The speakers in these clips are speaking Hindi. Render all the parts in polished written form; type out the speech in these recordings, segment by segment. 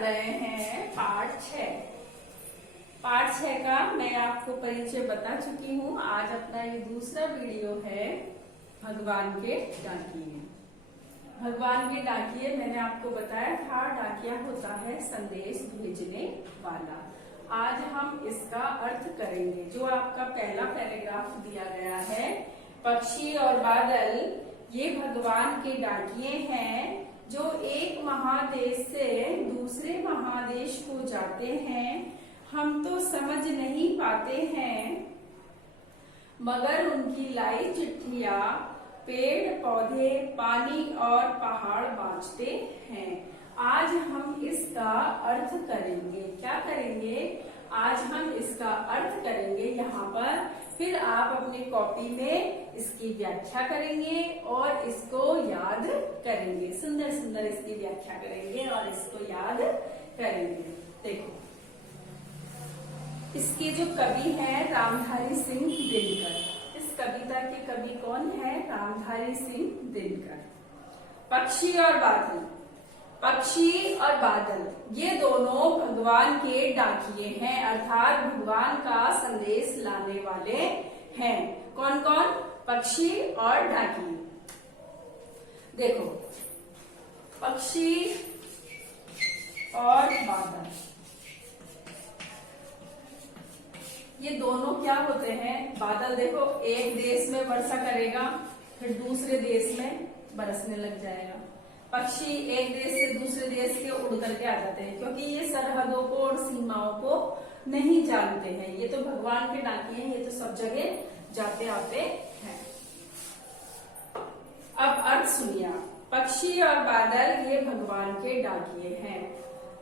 रहे हैं पाठ 6 का मैं आपको परिचय बता चुकी हूँ। आज अपना ये दूसरा वीडियो है भगवान के डाकिये। भगवान के डाकिये मैंने आपको बताया था, डाकिया होता है संदेश भेजने वाला। आज हम इसका अर्थ करेंगे। जो आपका पहला पैराग्राफ दिया गया है, पक्षी और बादल ये भगवान के डाकिये हैं जो एक महादेश से दूसरे महादेश को जाते हैं। हम तो समझ नहीं पाते हैं, मगर उनकी लाई चिट्ठियां पेड़ पौधे पानी और पहाड़ बांटते हैं। आज हम इसका अर्थ करेंगे। क्या करेंगे? आज हम इसका अर्थ करेंगे यहाँ पर। फिर आप अपनी कॉपी में इसकी व्याख्या करेंगे और इसको याद करेंगे। सुंदर सुंदर इसकी व्याख्या करेंगे और इसको याद करेंगे। देखो, इसके जो कवि हैं रामधारी सिंह दिनकर। इस कविता के कवि कौन है? रामधारी सिंह दिनकर। पक्षी और बादल, पक्षी और बादल ये दोनों भगवान के डाकिये हैं, अर्थात भगवान का संदेश लाने वाले हैं। कौन कौन? पक्षी और डाकिये। देखो, पक्षी और बादल ये दोनों क्या होते हैं? बादल देखो, एक देश में वर्षा करेगा, फिर दूसरे देश में बरसने लग जाएगा। पक्षी एक देश से दूसरे देश के उड़ करके आ जाते हैं, क्योंकि ये सरहदों को और सीमाओं को नहीं जानते हैं। ये तो भगवान के डाकिये हैं, ये तो सब जगह जाते आते हैं। अब अर्थ सुनिए। पक्षी और बादल ये भगवान के डाकिये हैं।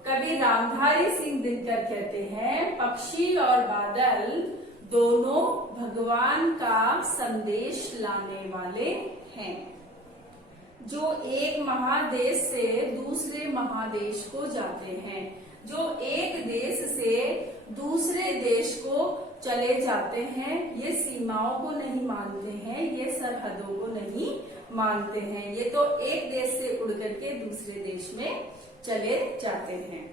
कवि रामधारी सिंह दिनकर कहते हैं, पक्षी और बादल दोनों भगवान का संदेश लाने वाले हैं, जो एक महादेश से दूसरे महादेश को जाते हैं। जो एक देश से दूसरे देश को चले जाते हैं, ये सीमाओं को नहीं मानते हैं, ये सरहदों को नहीं मानते हैं। ये तो एक देश से उड़ करके दूसरे देश में चले जाते हैं।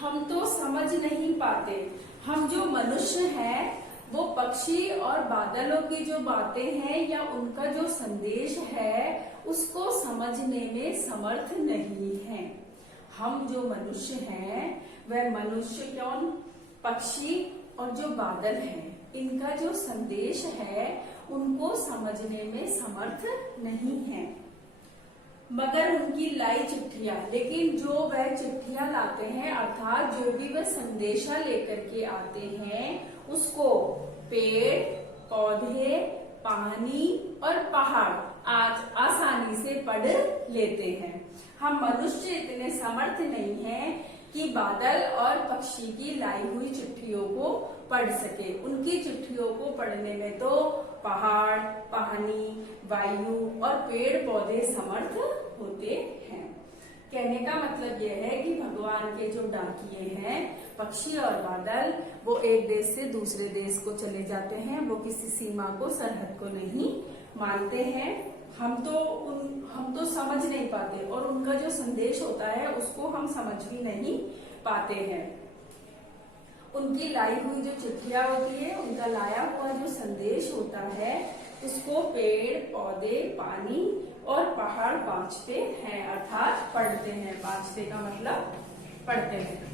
हम तो समझ नहीं पाते। हम जो मनुष्य हैं वो पक्षी और बादलों की जो बातें हैं या उनका जो संदेश है उसको समझने में समर्थ नहीं है। हम जो मनुष्य हैं वह मनुष्य कौन? पक्षी और जो बादल हैं, इनका जो संदेश है उनको समझने में समर्थ नहीं है, मगर उनकी लाई चिट्ठियां। लेकिन जो वह चिट्ठियां लाते हैं, अर्थात जो भी वह संदेशा लेकर के आते हैं, उसको पेड़ पौधे पानी और पहाड़ आज आसानी से पढ़ लेते हैं। हम मनुष्य इतने समर्थ नहीं हैं कि बादल और पक्षी की लाई हुई चिट्ठियों को पढ़ सके। उनकी चिट्ठियों को पढ़ने में तो पहाड़ पानी वायु और पेड़ पौधे समर्थ होते हैं। कहने का मतलब यह है कि भगवान के जो डाकिये हैं पक्षी और बादल, वो एक देश से दूसरे देश को चले जाते हैं। वो किसी सीमा को, सरहद को नहीं मानते हैं। हम तो समझ नहीं पाते और उनका जो संदेश होता है उसको हम समझ भी नहीं पाते हैं। उनकी लाई हुई जो चिट्ठियां होती है, उनका लाया हुआ जो संदेश होता है, उसको पेड़ पौधे पानी और पहाड़ बांटते हैं, अर्थात पढ़ते हैं। बांटते का मतलब पढ़ते हैं।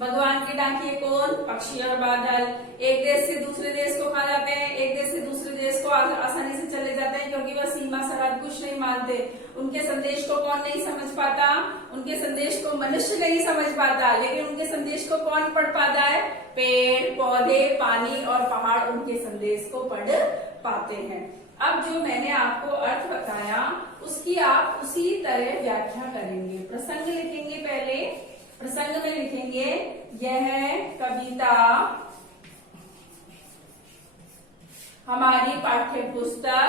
भगवान के डाकिये कौन? पक्षी और बादल। एक देश से दूसरे देश को कहाँ जाते हैं? एक देश से दूसरे देश को आसानी से चले जाते हैं, क्योंकि वह सीमा सरहद कुछ नहीं मानते। उनके संदेश को कौन नहीं समझ पाता? उनके संदेश को मनुष्य नहीं समझ पाता, लेकिन उनके संदेश को कौन पढ़ पाता है? पेड़ पौधे पानी और पहाड़ उनके संदेश को पढ़ पाते हैं। अब जो मैंने आपको अर्थ बताया उसकी आप उसी तरह व्याख्या करेंगे। प्रसंग लिखेंगे। पहले प्रसंग में लिखेंगे, यह कविता हमारी पाठ्य पुस्तक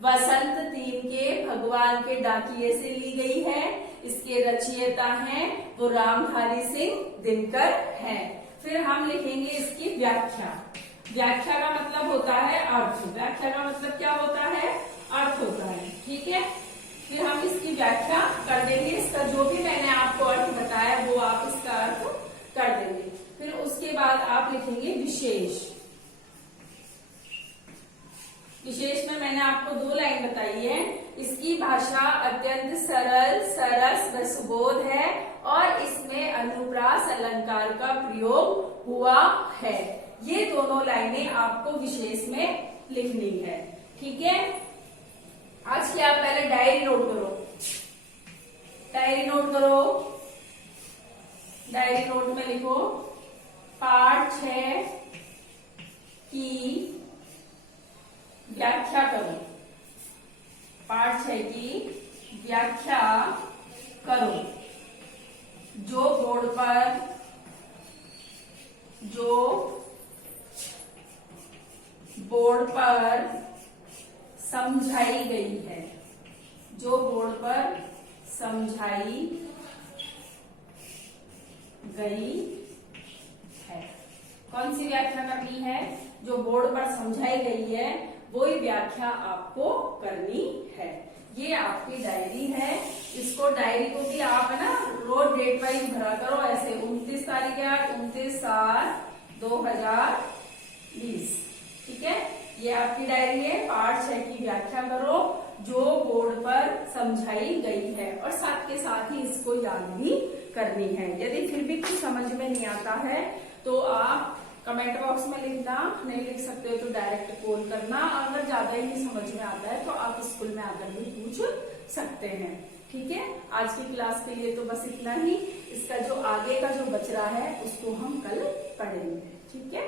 वसंत 3 के भगवान के डाकिये से ली गई है। इसके रचयिता हैं वो रामधारी सिंह दिनकर हैं। फिर हम लिखेंगे इसकी व्याख्या। व्याख्या का मतलब होता है अर्थ। व्याख्या का मतलब क्या होता है? अर्थ होता है। ठीक है। फिर हम इसकी व्याख्या कर देंगे। इसका जो भी मैंने आपको अर्थ बताया वो आप इसका अर्थ कर देंगे। फिर उसके बाद आप लिखेंगे विशेष। विशेष में मैंने आपको 2 लाइन बताई है। इसकी भाषा अत्यंत सरल, सरस व सुबोध है और इसमें अनुप्रास अलंकार का प्रयोग हुआ है। ये दोनों लाइनें आपको विशेष में लिखनी है। ठीक है, आज की आप पहले डायरी नोट करो। डायरी नोट करो। डायरी नोट में लिखो पाठ 6 की व्याख्या करो। पाठ 6 की व्याख्या करो। जो बोर्ड पर समझाई गई है। जो बोर्ड पर समझाई गई है। कौन सी व्याख्या करनी है? जो बोर्ड पर समझाई गई है वही व्याख्या आपको करनी है। ये आपकी डायरी है। इसको डायरी को भी आप है ना रोज डेट वाइज भरा करो। ऐसे 29 तारीख है, 29/7/2020। ठीक है, ये आपकी डायरी है। पाठ 6 की व्याख्या करो जो बोर्ड पर समझाई गई है, और साथ के साथ ही इसको याद भी करनी है। यदि फिर भी कुछ समझ में नहीं आता है तो आप कमेंट बॉक्स में लिखना, नहीं लिख सकते हो तो डायरेक्ट कॉल करना। अगर ज्यादा ही नहीं समझ में आता है तो आप स्कूल में आकर भी पूछ सकते हैं। ठीक है, आज की क्लास के लिए तो बस इतना ही। इसका जो आगे का जो बच रहा है उसको हम कल पढ़ेंगे। ठीक है।